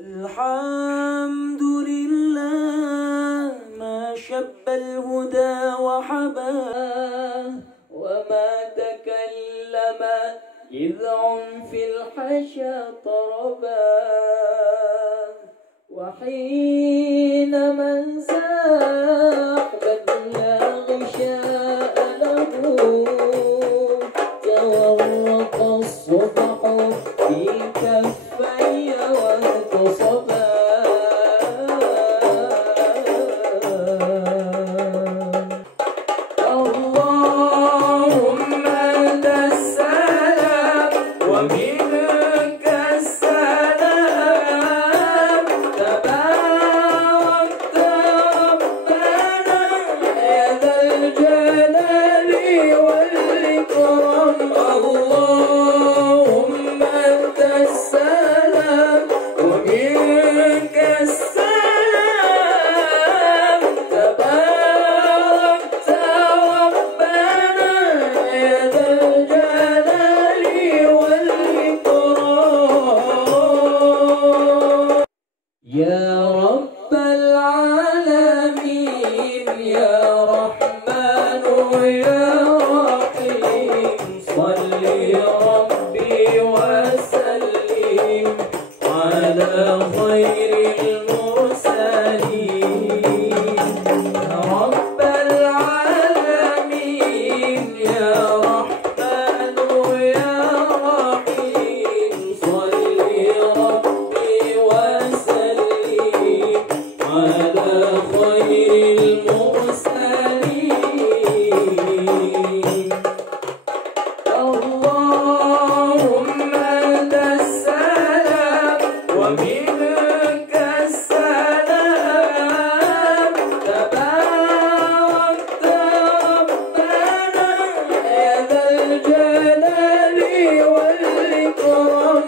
الحمد لله ما شب الهدى وحباه، وما تكلم جذع في الحشا طربا، وحين من زاح بدنا غشاء له تورط الصبح في كفي واغتصبا. اللهم انت السلام ومنك السلام، تباركت ربنا يا ذا الجلال والإكرام. اللهم انت السلام ومنك السلام، تباركت ربنا يا ذا الجلال والإكرام. يا رب العالمين يا رحمن يا رحيم، صل ربي وسلم على خير المرسلين. يا رب العالمين يا رحمن يا رحيم، صل ربي وسلم على خير المرسلين. اللهم انت السلام ومنك السلام، تباركت ربنا يا ذا الجلال والإكرام.